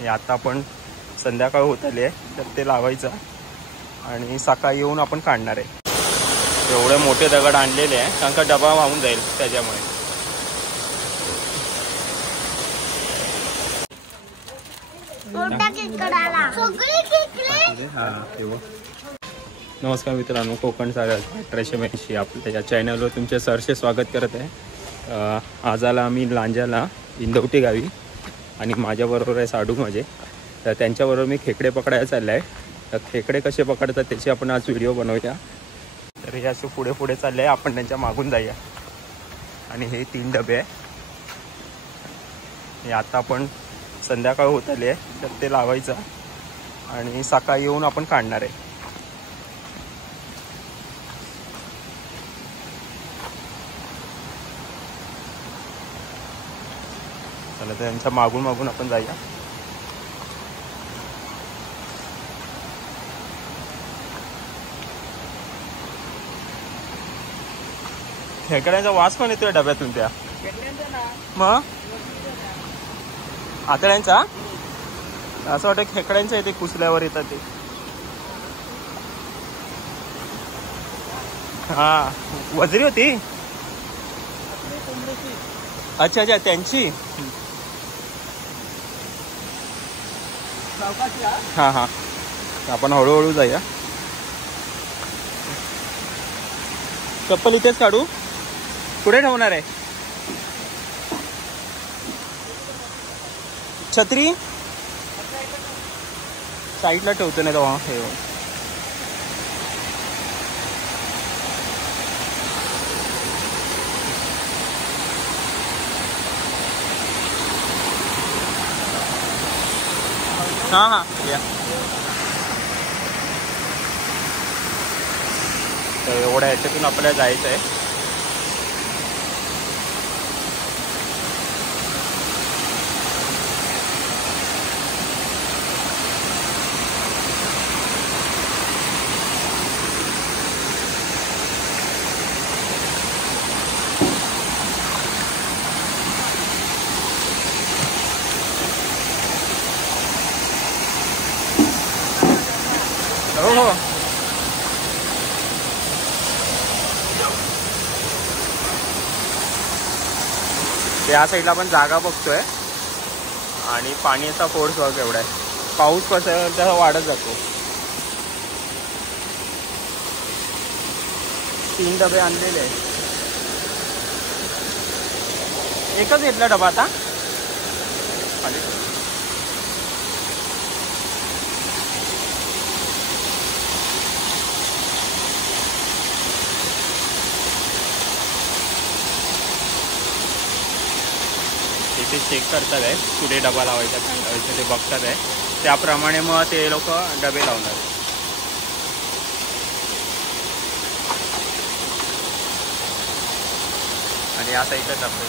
हे आता आपण संध्याकाळ होत आली आहे, तर ते लावायचं आणि सकाळी येऊन आपण काढणार आहे। एवढे मोठे दगड आणलेले आहे कारण का डबा वाहून जाईल त्याच्यामुळे। नमस्कार मित्रांनो, कोकण सागर 1882 आपल्या या चॅनलवर तुमचे सहर्ष स्वागत करत आहे। आज आला आम्ही लांजाला इंदवटी गावी आणि माझ्याबरोबर आहे साडू माझे। तर त्यांच्याबरोबर मी खेकडे पकडायला चालला आहे। तर खेकडे कसे पकडतात त्याची आपण आज व्हिडिओ बनवूया। तर हे असे पुढे पुढे चालले आहे, आपण त्यांच्या मागून जाऊया। आणि हे 3 डबे आहे, हे आता आपण संध्याकाळ होत आली आहे, तर ते लावायचं आणि सकाळी येऊन आपण काढणार आहे। चला तर त्यांच्या मागून मागून आपण जाऊया। खेकड्यांचा वास पण येतोय डब्यातून त्या। मग आतड्यांचा असं वाटतं खेकड्यांच्या इथे कुसल्यावर येतात ते। हा वजरी होती। अच्छा अच्छा त्यांची। हा हा आपण हळूहळू जाऊया। चप्पल इथेच काढू, कुठे ठेवणार आहे? छत्री साईडला ठेवतो नाही तेव्हा हे। हाँ हाँ या तर एवढ्या ह्याच्यातून आपल्याला जायचं आहे। हो त्या साईडला आपण जागा बघतोय आणि पाण्याचा फोर्स बघ एवढा आहे। पाऊस कसं तसा वाढत जातो। 3 डबे आणलेले आहेत, एकच घेतला डबा आता। ते चेक करतात आहे कुठे डबा लावायचा काय लावायचं ते बघतात आहे, त्याप्रमाणे मग ते लोक डबे लावणार। आणि या साईडला डबे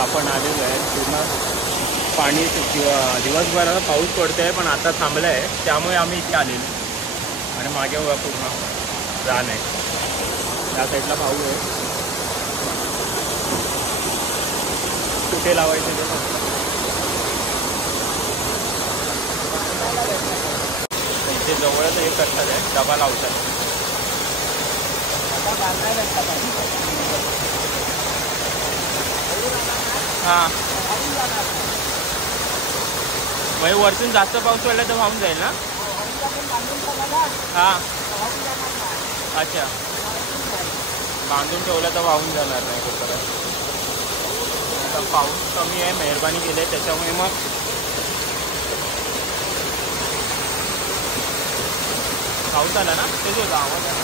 आपण आलेलो आहे। पूर्ण पाणी दिवसभराला पाऊस पडतो आहे पण आता थांबलं आहे, त्यामुळे आम्ही इथे आलेलो। आणि मागे बघा पूर्ण रान आहे, त्या साईडला पाऊस आहे, कुठे लावायचे ते इथे जवळच हे करतात आहे, डबा लावतात। हां म्हणजे वरतून जास्त पाऊस पडला तर वाहून जाईल ना? हां अच्छा, बांधून ठेवलं तर वाहून जाणार नाही परत। आता पाऊस कमी आहे, मेहरबानी केली आहे त्याच्यामुळे मग पाऊस आला ना तेच होता आवाज आला।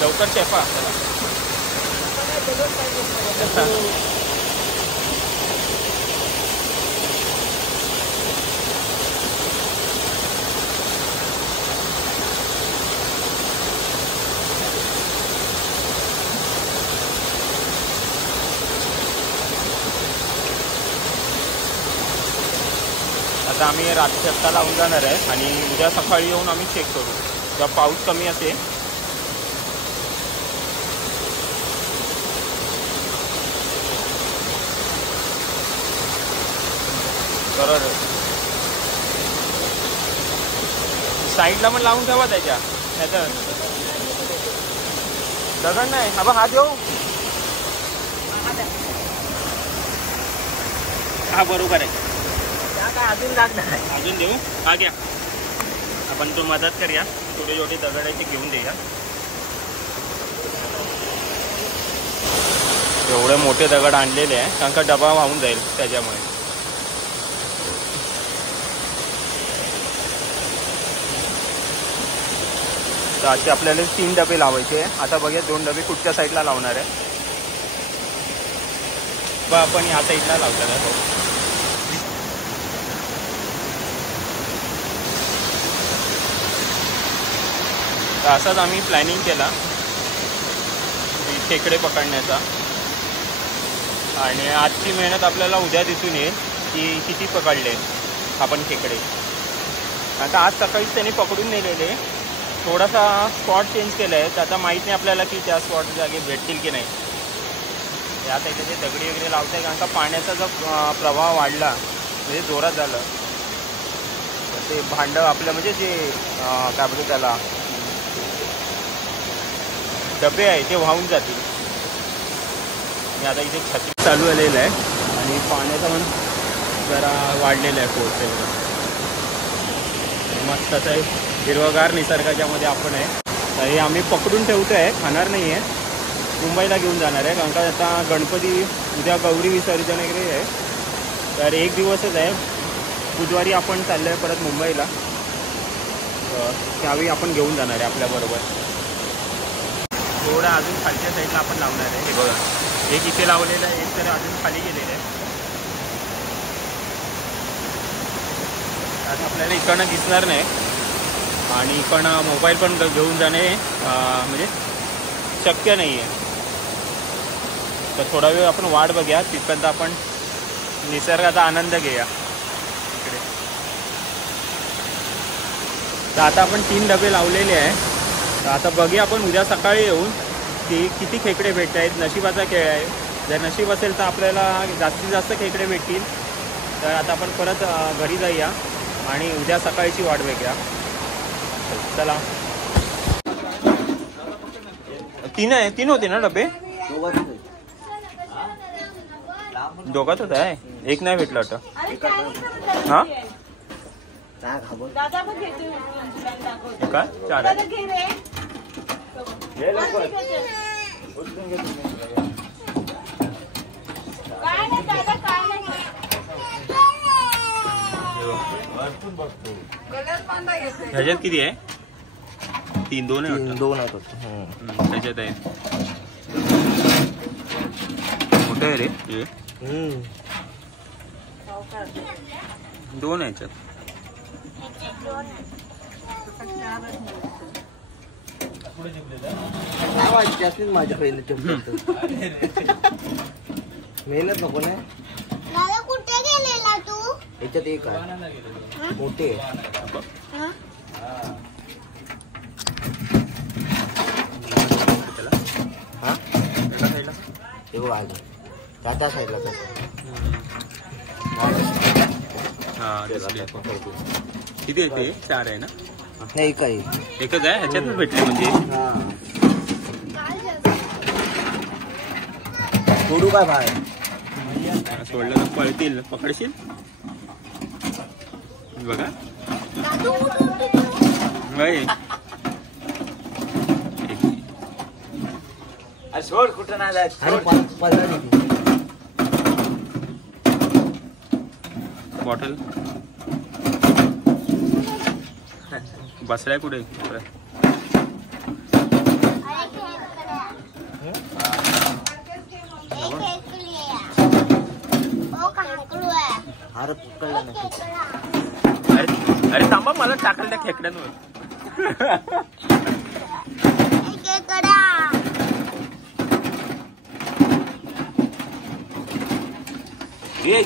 लवकर शेफा आता आम्ही रात्री 7 लावून जाणार आहे आणि उद्या सकाळी येऊन आम्ही चेक करू। जर पाऊस कमी असेल बरोबर. साईडला पण लावून ठेवा त्याच्या, नाहीतर दगड नाही. हा बघ, हा देऊ. हा बरोबर आहे. अजून लागणार, अजून देऊ. हा घ्या, आपण तो मदत करूया. छोटे छोटे दगडाचे घेऊन देऊया. एवढे मोठे दगड आणलेले आहे कारण का डबा वाहून जाईल त्याच्यामुळे. तर असे आपल्याला 3 डबे लावायचे. आता बघूया 2 डबे कुठच्या साईडला लावणार आहे. बघ आपण या साईडला लावणार आहे. तर असाच आम्ही प्लॅनिंग केला खेकडे पकडण्याचा. आणि आजची मेहनत आपल्याला उद्या दिसून येईल की किती पकडले आपण खेकडे. कारण का आज सकाळीच त्यांनी पकडून नेलेले. थोडासा स्पॉट चेंज केला आहे, तर आता माहीत नाही आपल्याला की त्या स्पॉट जागे भेटतील की नाही. या साईडला ते दगडी वगैरे लावत आहे कारण का पाण्याचा जो प्रवाह वाढला म्हणजे जोरात झालं ते भांडं आपलं म्हणजे जे काय बोलतो त्याला डबे आहे ते वाहून जातील. आणि आता इथे छत्री चालू आलेलं आहे आणि पाण्याचा पण जरा वाढलेला आहे फोर्स. मस्त असं आहे हिरवगार निसर्गाच्या मध्ये आपण आहे. तर हे आम्ही पकडून ठेवतो आहे, खाणार नाही आहे. मुंबईला घेऊन जाणार आहे कारण का आता गणपती उद्या गौरी विसर्जन वगैरे आहे. तर एक दिवसच आहे. बुधवारी आपण चाललो आहे परत मुंबईला. त्यावेळी आपण घेऊन जाणार आहे आपल्याबरोबर. थोडं अजून खालच्या साईडला आपण लावणार आहे. हे बघा, एक इथे लावलेलं आहे, एक तर अजून खाली गेलेलं आहे. आता आपल्याला इकडनं दिसणार नाही आणि इकडनं मोबाईल पण घेऊन जाणे म्हणजे शक्य नाही आहे. तर थोडा वेळ आपण वाट बघूया, तिथपर्यंत आपण निसर्गाचा आनंद घेऊया इकडे. तर आता आपण 3 डबे लावलेले आहे. तर आता बघूया आपण उद्या सकाळी येऊन की किती खेकडे भेटत आहेत. नशिबाचा खेळ आहे. जर नशीब असेल तर आपल्याला जास्तीत जास्त खेकडे भेटतील. तर आता आपण परत घरी जाऊया आणि उद्या सकाळची वाट बघूया. चला. 3 होते ना डबे? दोघातच आहे, एक नाही भेटलं वाटतं. हा काय 4 आहे. ह्याच्यात किती आहे? 2 आहे. 2 त्याच्यात आहे. मोठं आहे रे. 2 आहे ह्याच्यात. माझ्या मेहनत नको ना. कुठे गेलेला तू? याच्यात एक आहे मोठे. हा ते बघ आज त्या साईडला किती आहे ते? 4 आहे ना? नाही, एक आहे. एकच आहे. ह्याच्यातच भेटले म्हणजे. सोडू काय बाहेर? सोडलं तर पळतील. पकडशील बघा. सोड कुठं नाही जायचं. बॉटल बसलाय कुठे? अरे थांबा, मला टाकल त्या खेकड्यांवर. घे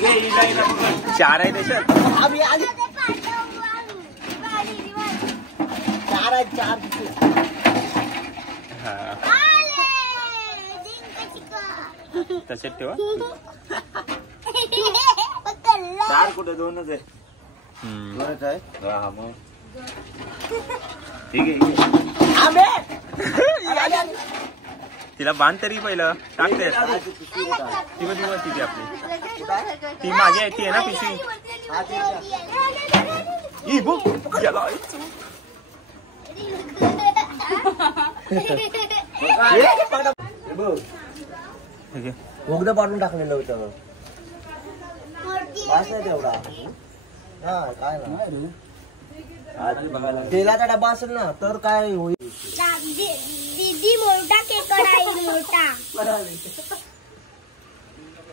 4 आहे त्याच्यात. 4 तसेच ठेवा. चार कुठे दोनच आहे हम्म. दोनच आहे हा मग ठीक आहे तिला बांध तरी पहिलं टाकते ती बघ तिथे आपली ती माझी आहे ती आहे ना पिशवी ई बघ गेला. ठीक आहे. बोगदा पाडून टाकलेलं होतं वास नाही तेवढा हा काय ना तेलाचा डबा असेल ना तर काय होईल दीदी मोठा केकड आहे मोठा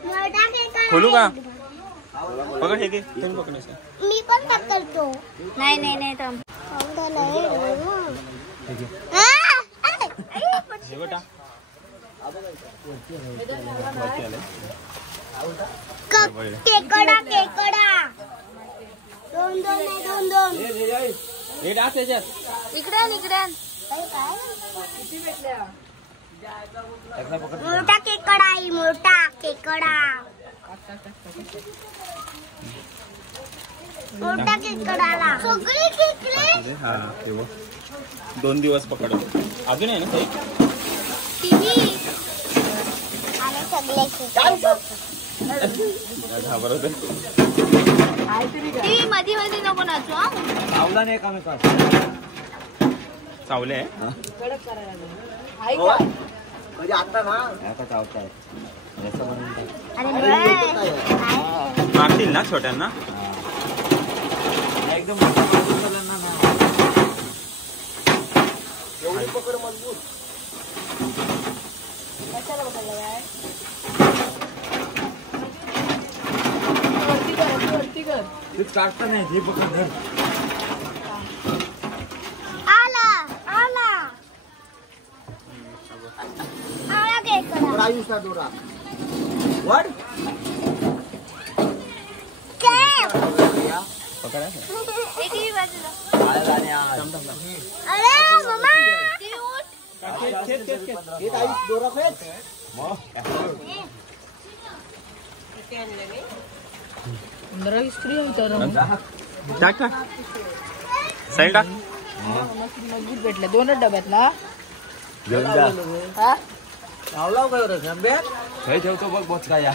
मोठा केकड खोलू का पकड हे घे तुम्ही पकडा. मी पण पकडतो नाही नाही नाही थांब हे बेटा केकडा केकडा दोन दोन नाही दोन दोन हे टाक त्याच्यात इकडे इकडे मोठा केकडा आहे मोठा केकडा मोठा केकडाला सगळे केकडे हा ते बघ 2 दिवस पकडतो अजून आहे ना काही टीव्ही आणि सगळे घाबरत टीव्ही मध्ये मध्ये नको नाचू हा चावला नाही का मी का चावले आहे म्हणजे आता ना का चावताय अरे मारतील ना छोट्यांना एकदम एवढी पकड मजबूत काढता नाही हे पकड धर आला आला आला केकडा आयुषा दोरा वाट पकडा टीव्ही बाजूला अरे मम्मा टीव्ही उठ दोरा खेच टाक टाक साईड टाक मजबूत भेटले 2च डब्यात ना घेऊन जा हा लावला काय रे ठेवतो बघ बोच काय या